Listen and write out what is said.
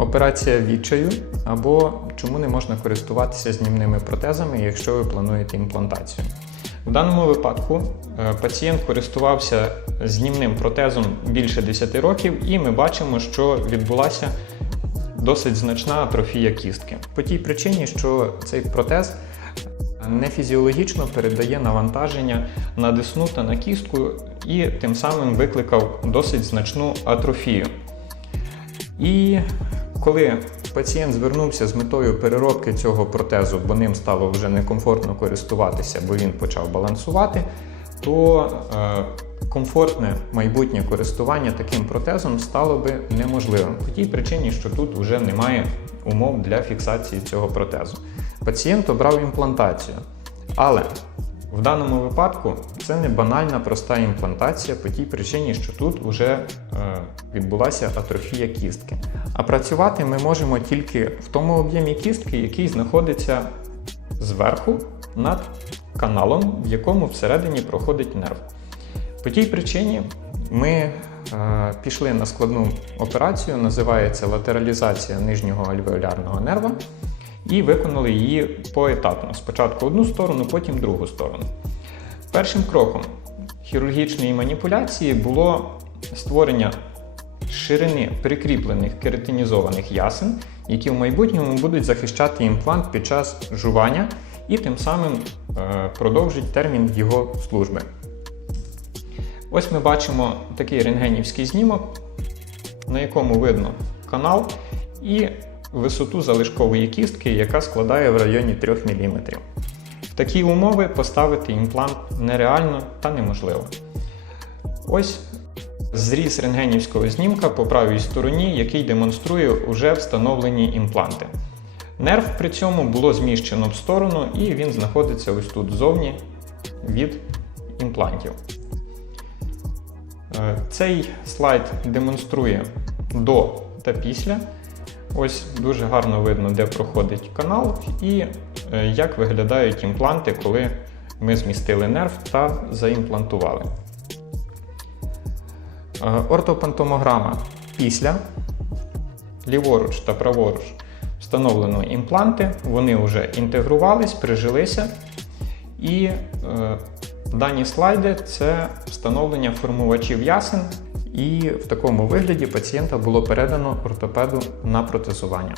операція відчаю або чому не можна користуватися знімними протезами, якщо ви плануєте імплантацію. В даному випадку е, пацієнт користувався знімним протезом більше 10 років, і ми бачимо, що відбулася досить значна атрофія кістки. По тій причині, що цей протез не фізіологічно передає навантаження на десну та на кістку і тим самим викликав досить значну атрофію. І коли пацієнт звернувся з метою переробки цього протезу, бо ним стало вже некомфортно користуватися, бо він почав балансувати, то е, комфортне майбутнє користування таким протезом стало би неможливим по тій причині, що тут вже немає умов для фіксації цього протезу. Пацієнт обрав імплантацію, але в даному випадку це не банальна проста імплантація по тій причині, що тут вже е, відбулася атрофія кістки. А працювати ми можемо тільки в тому об'ємі кістки, який знаходиться зверху над каналом, в якому всередині проходить нерв. По тій причині ми е, пішли на складну операцію, називається латералізація нижнього альвеолярного нерва, і виконали її поетапно. Спочатку одну сторону, потім другу сторону. Першим кроком хірургічної маніпуляції було створення ширини прикріплених кератинізованих ясен, які в майбутньому будуть захищати імплант під час жування і тим самим е, продовжить термін його служби. Ось ми бачимо такий рентгенівський знімок, на якому видно канал і висоту залишкової кістки, яка складає в районі 3 мм. В такі умови поставити імплант нереально та неможливо. Ось зріз рентгенівського знімка по правій стороні, який демонструє уже встановлені імпланти. Нерв при цьому було зміщено в сторону, і він знаходиться ось тут ззовні від імплантів. Е, Цей слайд демонструє до та після. Ось дуже гарно видно, де проходить канал, і е, як виглядають імпланти, коли ми змістили нерв та заімплантували. Е, Ортопантомограма після ліворуч та праворуч встановлено імпланти, вони вже інтегрувались, прижилися. І е, дані слайди це встановлення формувачів ясен, і в такому вигляді пацієнта було передано ортопеду на протезування.